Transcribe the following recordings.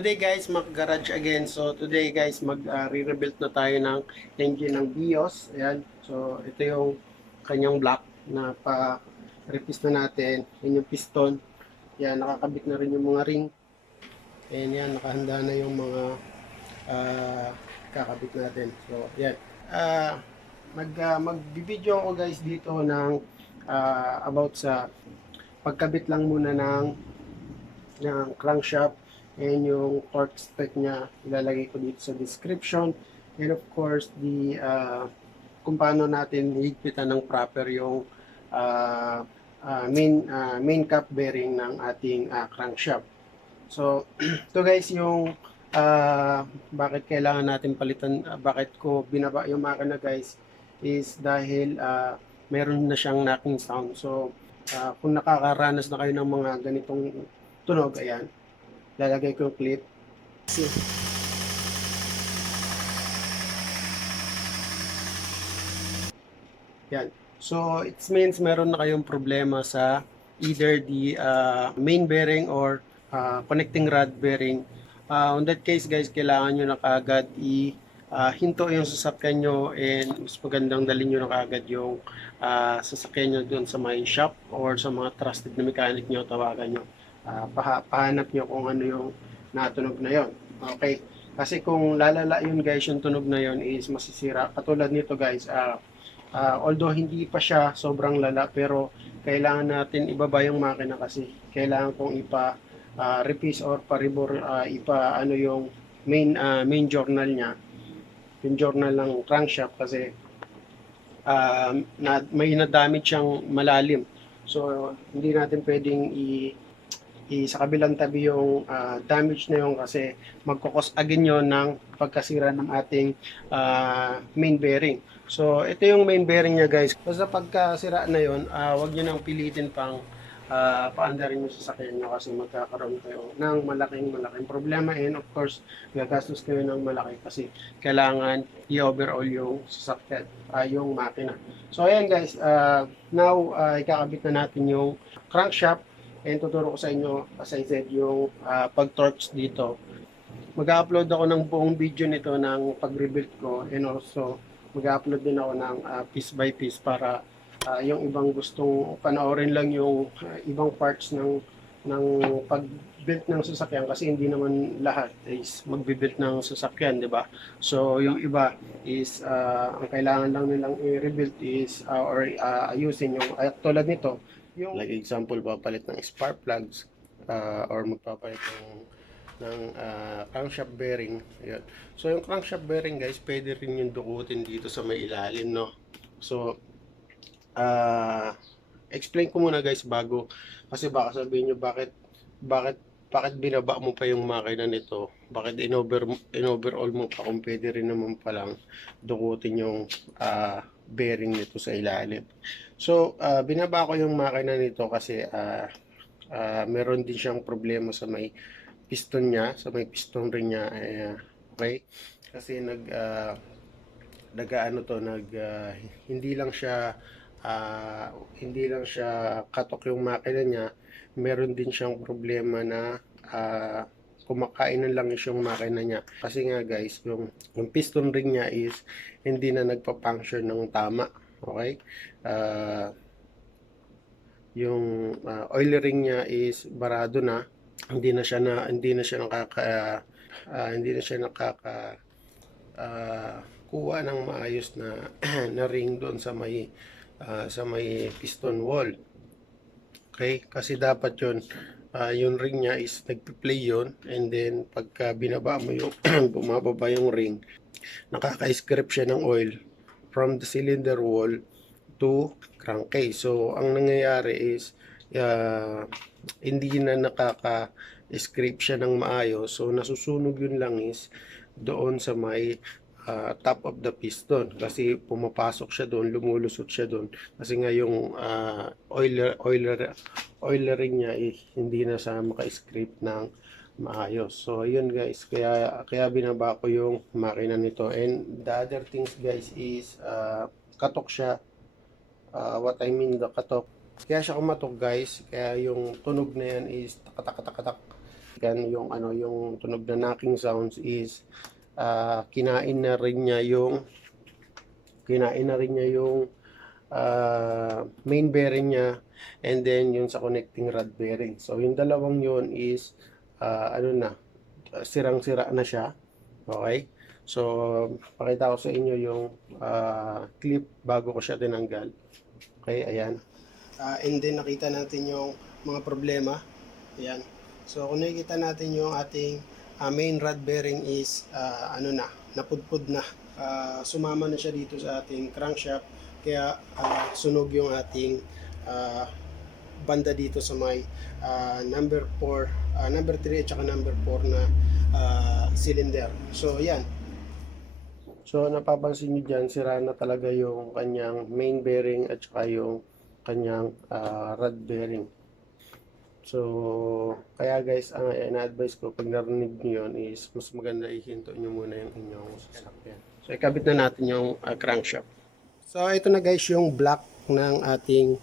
Good day guys, Mac Garage again. So today guys, re-rebuild na tayo ng engine ng Vios. Ayan. So ito yung kanyang block na pa-replace na natin. Yan yung piston. Yan, nakakabit na rin yung mga ring. And yan, nakahanda na yung mga kakabit natin. So yan. Mag-video ako guys dito ng about sa pagkabit lang muna ng crankshaft and yung torque spec niya ilalagay ko dito sa description, and of course kung paano natin higpitan ng proper yung main cap bearing ng ating crankshaft. So ito guys yung bakit kailangan natin palitan, bakit ko binaba yung makina guys is dahil meron na siyang knocking sound. So kung nakakaranas na kayo ng mga ganitong tunog, ayan, lalagay ko yung clip. Yan. So it means meron na kayong problema sa either the main bearing or connecting rod bearing. On that case guys, kailangan nyo na kaagad hinto yung sasakyan nyo, and mas magandang dalhin nyo na kaagad yung sasakyan nyo doon sa may shop or sa mga trusted na mechanic nyo, tawagan nyo. Pahanap nyo kung ano yung natunog na yon. Okay? Kasi kung lalala yun guys, yung tunog na yon is masisira. Katulad nito guys, although hindi pa siya sobrang lala, pero kailangan natin ibaba yung makina kasi kailangan kong replace or paribor, ano yung main journal niya, yung journal ng crankshaft, kasi may na-damage siyang malalim. So hindi natin pwedeng sa kabilang tabi yung damage na yun, kasi magkukos agin yun ng pagkasira ng ating main bearing. So ito yung main bearing niya guys. Basta pagkasira na yun, wag nyo nang pilitin pang paandarin yung sasakyan nyo, kasi magkakaroon kayo ng malaking problema, and of course gagastos kayo ng malaki kasi kailangan i-overall yung sasakyan, yung makina. So ayan guys, now ikakabit na natin yung crankshaft, and tuturo ko sa inyo, as I said, yung pag-torch dito. Mag-upload ako ng buong video nito ng pag-rebuild ko, and also mag-upload din ako ng piece by piece para yung ibang gustong panoorin lang yung ibang parts ng pag-build ng sasakyan, kasi hindi naman lahat is magbi-build ng sasakyan, di ba? So yung iba is ang kailangan lang nilang i-rebuild is or ayusin yung tulad nito, yung like example, papalit ng spark plugs or magpapalit ng crankshaft bearing. Ayan. So yung crankshaft bearing guys, pwede rin yung dukutin dito sa may ilalim, no? So explain ko muna guys bago, kasi baka sabihin nyo bakit binaba mo pa yung makina nito, bakit in-overall mo pa kung pwede rin naman palang dukutin yung bearing nito sa ilalim. So binaba ko yung makina nito kasi meron din siyang problema sa may piston niya, sa may piston ring niya. Okay, kasi hindi lang siya katok yung makina niya, meron din siyang problema na kumakain ng langis yung makina niya, kasi nga guys, yung piston ring niya is hindi na nagpa-function ng tama. Okay, yung oil ring niya is barado na, hindi na siya nakaka kuha ng maayos na na ring doon sa may piston wall. Okay, kasi dapat yung ring niya is nagpi-play yun, and then pagka binaba mo yung bumababa yung ring, nakaka-script siya ng oil from the cylinder wall to crankcase. So ang nangyayari is hindi na nakaka-script siya ng maayos, so nasusunog yung langis doon sa may top of the piston, kasi pumapasok siya doon, lumulusot siya doon, kasi nga yung oil ring niya hindi na sa maka-script ng maayos. So yun guys, kaya binaba ko yung makina nito. And the other things guys is katok siya. What I mean the katok, kaya siya kumatok guys, kaya yung tunog na yan is tak tak tak tak. kan yung ano yung tunog na knocking sounds is kinain na rin niya yung main bearing niya, and then yung sa connecting rod bearing. So yung dalawang yun is ano na, sirang-sira na siya. Okay? So pakita ko sa inyo yung clip bago ko siya tinanggal. Okay, ayan. And then nakita natin yung mga problema. Ayan. So kung nakikita natin yung ating main rod bearing is ano na, napudpud na. Sumama na siya dito sa ating crankshaft, kaya sunog yung ating banda dito sa may number 4, number 3 at saka number 4 na cylinder. So yan. So napapansin nyo dyan, sira na talaga yung kanyang main bearing at saka yung kanyang rod bearing. So, kaya guys, ang ina-advise ko pag narinig nyo yun is mas maganda ihinto nyo muna yung inyong sasakyan. So, ikabit na natin yung crankshaft. So, ito na guys yung block ng ating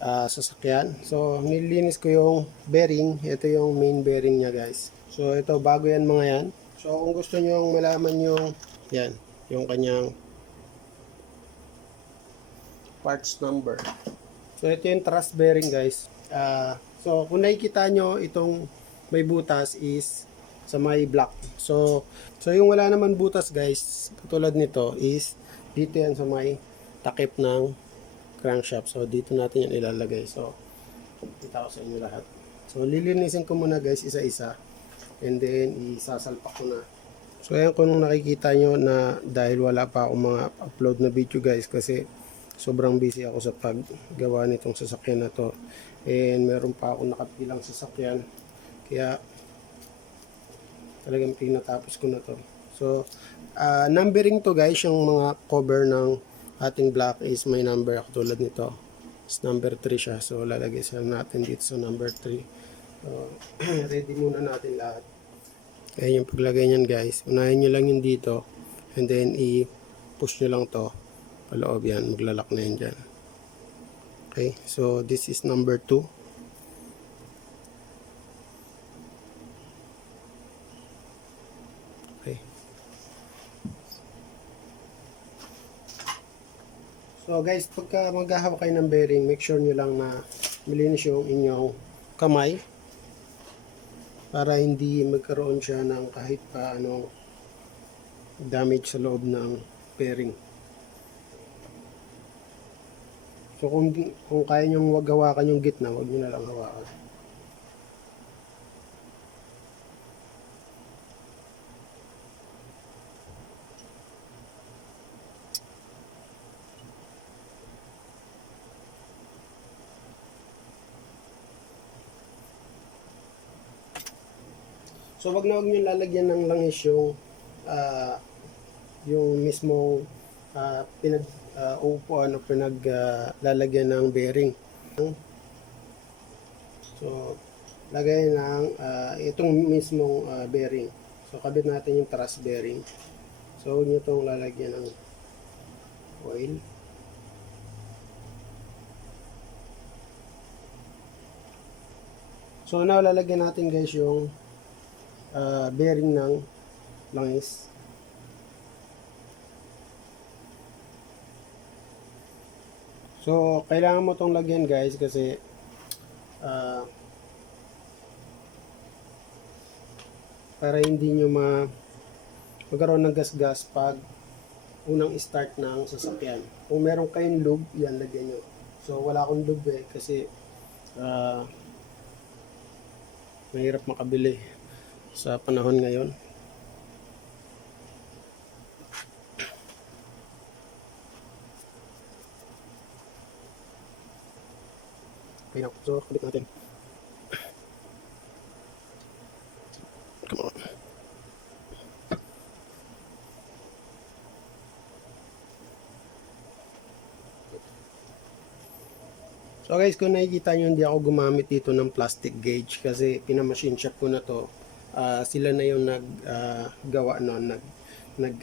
sasakyan. So, nilinis ko yung bearing. Ito yung main bearing niya guys. So, ito bago yan mga yan. So, kung gusto nyo malaman yung yan, yung kanyang parts number. So, ito yung thrust bearing guys. So, kung nakikita nyo, itong may butas is sa may block. So yung wala naman butas guys, katulad nito is dito yan sa may takip ng crankshaft. So, dito natin yan ilalagay. So, kita ko sa inyo lahat. So, lilinisin ko muna guys, isa-isa. And then, isasalpak ko na. So, ayan kung nakikita nyo na dahil wala pa akong mga upload na video guys kasi sobrang busy ako sa paggawa nitong sasakyan na to, and meron pa akong nakapilang sasakyan, kaya talagang pinatapos ko na to. So numbering to guys, yung mga cover ng ating block is may number tulad nito is number 3 siya. So lalagay siya natin dito sa number 3. So ready muna natin lahat. Kaya yung paglagay nyan guys, unahin nyo lang yung dito, and then i-push nyo lang to paloob, yan, maglalak na yan dyan. Okay, so this is number 2. Okay. So guys, pagka maghahawak kayo ng bearing, make sure nyo lang na malinis yung inyong kamay para hindi magkaroon siya ng kahit pa anong damage sa loob ng bearing. So kung kaya nyong wag hawakan yung gitna, wag nyo na lang hawakan. So wag na wag nyo lalagyan ng langis yung mismong upuan o lalagyan ng bearing. So lagay ng itong mismong bearing. So kabit natin yung thrust bearing. So huwag nyo itong lalagyan ng oil. So now lalagyan natin guys yung bearing ng langis. So kailangan mo itong lagyan guys kasi para hindi nyo magkaroon ng gas-gas pag unang start ng sasakyan. Kung meron kayong lube, yan lagyan nyo. So wala akong lube kasi mahirap makabili sa panahon ngayon. Okay, so kabit natin. Come on. So guys, kung nakikita nyo, hindi ako gumamit dito ng plastic gauge kasi pinamachine shop ko na to. Sila na yung naggawa noon, nag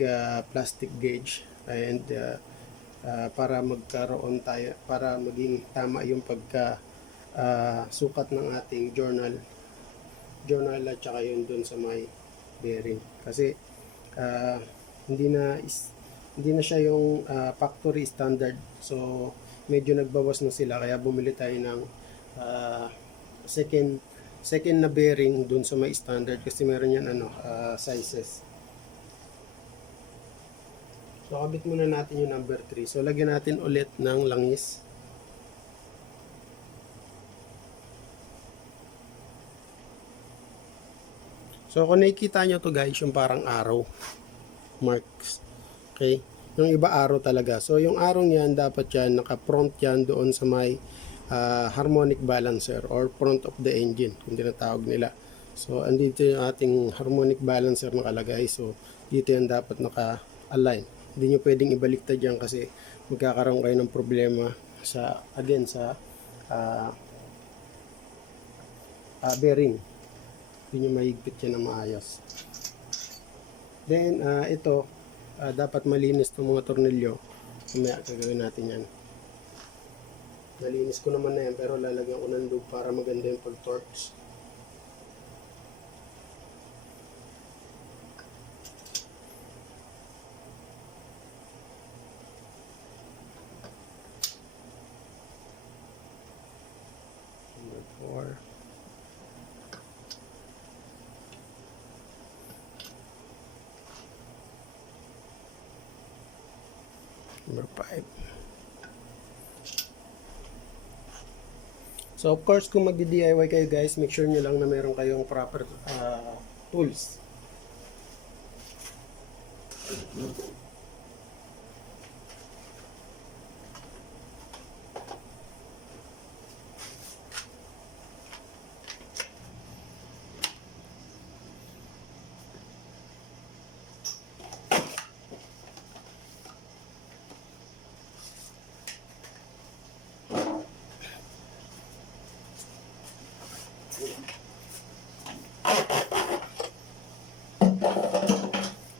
plastic gauge, and para magkaroon tayo, para maging tama yung pagka sukat ng ating journal journal at saka yun dun sa may bearing. Kasi ah, hindi na siya yung factory standard. So medyo nagbawas na sila kaya bumili tayo ng ah, second na bearing dun sa may standard kasi meron yan sizes. So kabit muna natin yung number 3. So lagyan natin ulit ng langis. So kung nakikita nyo to guys, yung parang arrow marks. Okay? Yung iba arrow talaga. So yung arrow niyan, dapat yan, naka-front yan doon sa may harmonic balancer or front of the engine, kung tinatawag nila. So andito yung ating harmonic balancer nakalagay. So dito yan dapat naka-align. Hindi nyo pwedeng ibaliktad yan kasi magkakaroon kayo ng problema sa bearing. Hindi nyo mahigpit yan ng maayos. Then, ito, dapat malinis itong mga tornilyo. Kumaya, gagawin natin yan. Nalinis ko naman na yan, pero lalagyan ko ng lube para maganda yung pag-torques. Number 4. Number 5. So of course, kung magdi-DIY kayo guys, make sure nyo lang na meron kayong proper tools.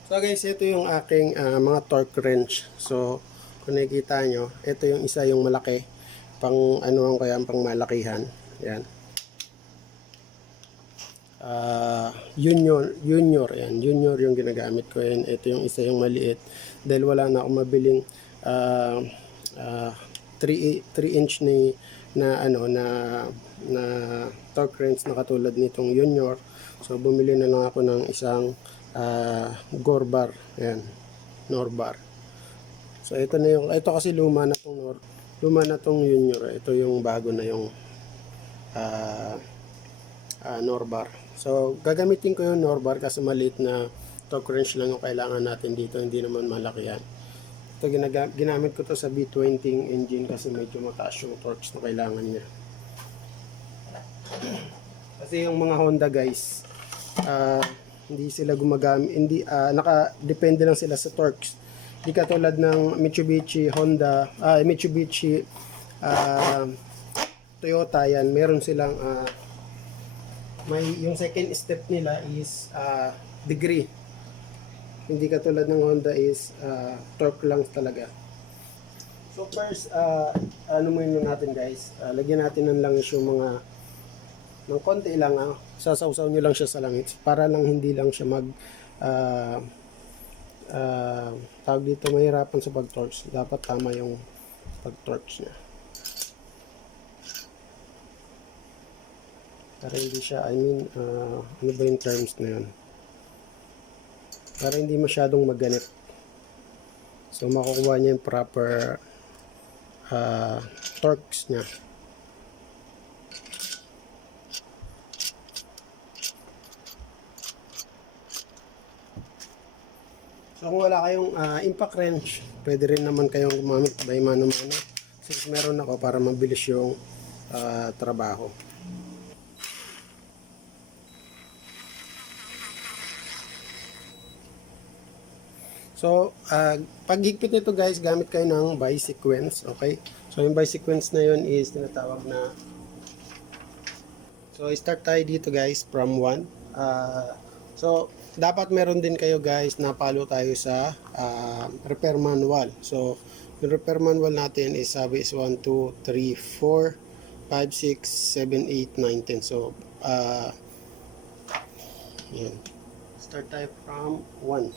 So guys, ito yung aking mga torque wrench. So kung nakikita nyo, ito yung isa yung malaki. Pang ano kaya pang malakihan. Yan. Junior yan. Junior yung ginagamit ko yan. Ito yung isa yung maliit. Dahil wala na akong mabiling 3 inch na torque wrench na katulad nitong Junior. So bumili na lang ako ng isang Gorbar, ayan, Norbar. So ito kasi luma na tong Junior. Ito yung bago na yung Norbar. So gagamitin ko yung Norbar kasi maliit na torque wrench lang yung kailangan natin dito, hindi naman malaki yan. Ito ginamit ko to sa V20 engine kasi medyo mataas yung torques na kailangan niya. Kasi yung mga Honda guys, hindi sila gumagamit, nakadepende lang sila sa torques. Hindi katulad ng Mitsubishi, Honda, Mitsubishi, Toyota, yan, meron silang yung second step nila is degree. Hindi katulad ng Honda is torque lang talaga. So first, muna natin guys, lagyan natin ng langis yung mga ng konti lang, sasawsaw nyo lang siya sa langis para lang hindi lang siya tawag dito, mahirapan sa pag-torques. Dapat tama yung pag-torques niya para hindi siya, ano ba yung terms na yun, para hindi masyadong maganit. So makukuha niya yung proper torques niya. So kung wala kayong impact wrench, pwede rin naman kayong gumamit by mano-mano. Since meron ako para mabilis yung trabaho. So paghigpit nito guys, gamit kayo ng bi-sequence, okay? So yung bi-sequence na yun is tinatawag na, so start tayo dito guys from 1. So dapat meron din kayo guys na follow tayo sa repair manual. So yung repair manual natin is sabi is 1, 2, 3, 4, 5, 6, 7, 8, 9, 10. So Yan. Start tayo from 1.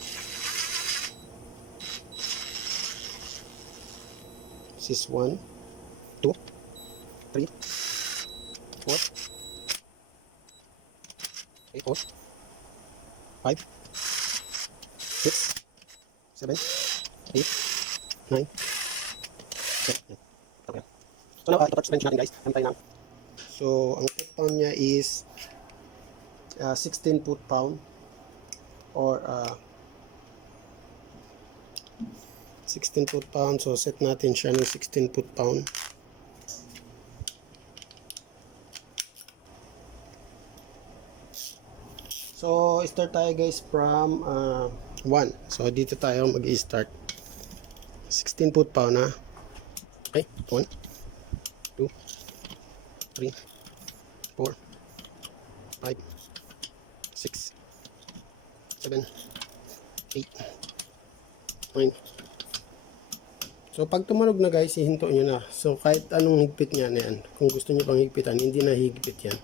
This is 1, 2, 3, 4, 8, 5, 6, 7, 8, 9, 10. So now, ito bench natin guys. Antay na. So, ang foot pound niya is 16 foot pound or 16 foot pound. So, set natin siya ng 16 foot pound. So, start tayo guys from 1. So, dito tayo mag-i-start. 16 foot pound na. Okay, 1, 2, 3, 4, 5, 6, 7, 8, 9. So, pag tumunog na guys, ihinto nyo na. So, kahit anong higpit niya na yan. Kung gusto nyo pang higpitan, hindi na higpit yan.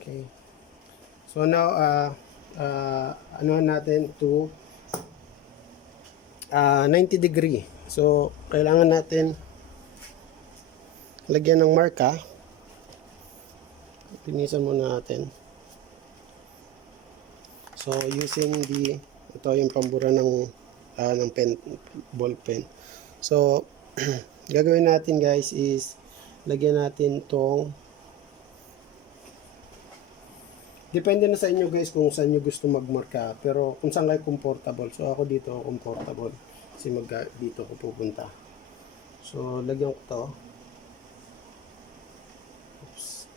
Okay. So, now, ano natin to 90 degree. So, kailangan natin lagyan ng marka. Pinisan muna natin. So, using ito yung pambura ng pen, ball pen. So, gagawin natin guys is lagyan natin tong, depende na sa inyo guys kung saan nyo gusto magmarka. Pero kung saan kayo comfortable. So, ako dito comfortable. Kasi dito ako pupunta. So, lagyan ko to. Oops.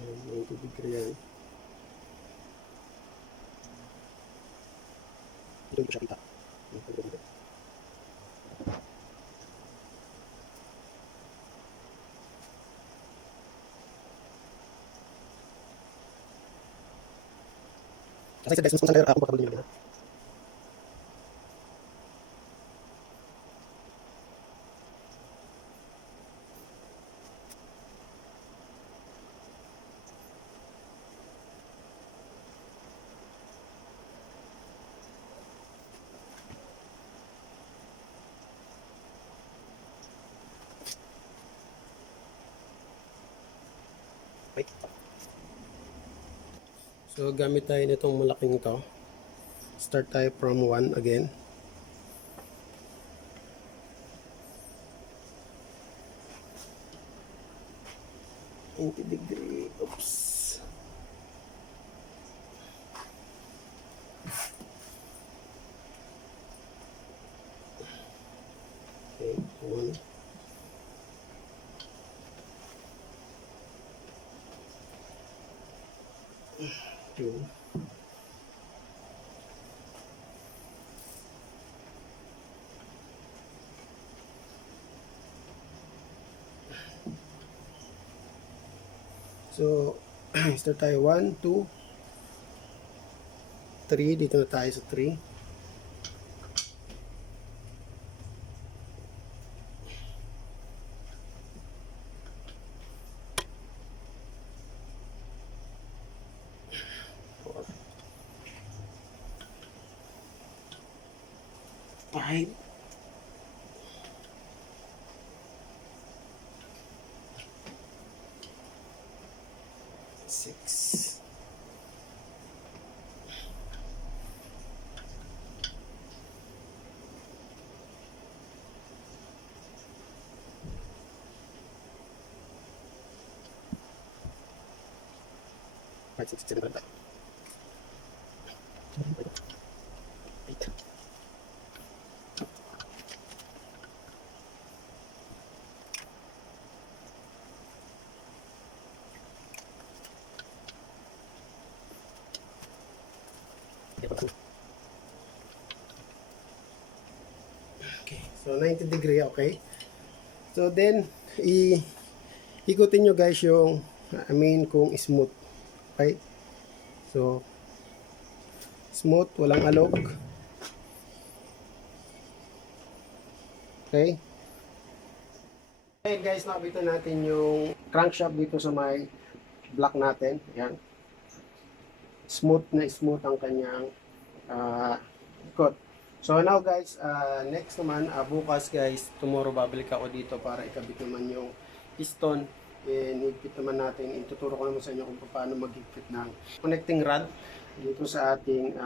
Ayan, 90 degree yan. Dito ko siya kita. Kasi sa guys, mas kung saan kayo comfortable nyo. Okay. So, gamit tayo nitong malaking ito. Start tayo from 1 again. Degree. Oops. Okay, 1. 2. So, start tayo 1, 2, 3. Dito na tayo sa 3. 5, 6, 5, 6, 7, 8. Okay, so 90 degree, okay. So then, ikutin nyo guys yung, kung smooth. Okay. So, smooth, walang alog. Okay? Okay guys, nakabitan natin yung crankshaft dito sa may block natin. Yan. Smooth na smooth ang kanyang ikot. So now guys, next naman, bukas guys, tomorrow babalik ako dito para ikabit naman yung piston. And higpit naman natin, ituturo ko naman sa inyo kung paano maghigpit ng connecting rod dito sa ating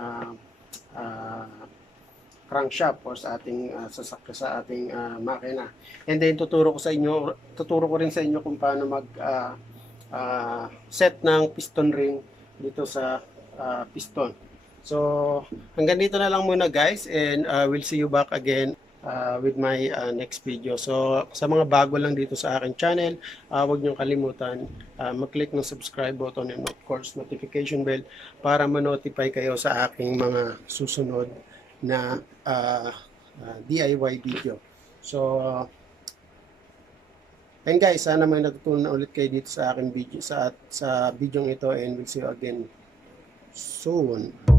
crankshaft or sa ating sasakyan sa ating makina. And then tuturo ko rin sa inyo kung paano mag set ng piston ring dito sa piston. So, hanggang dito na lang muna guys, and we'll see you back again with my next video. So, sa mga bago lang dito sa aking channel, huwag niyong kalimutan mag-click ng subscribe button and of course notification bell para ma-notify kayo sa aking mga susunod na DIY video. So, and guys, sana may natutunan ulit kayo dito sa aking video sa video ito, and we'll see you again soon.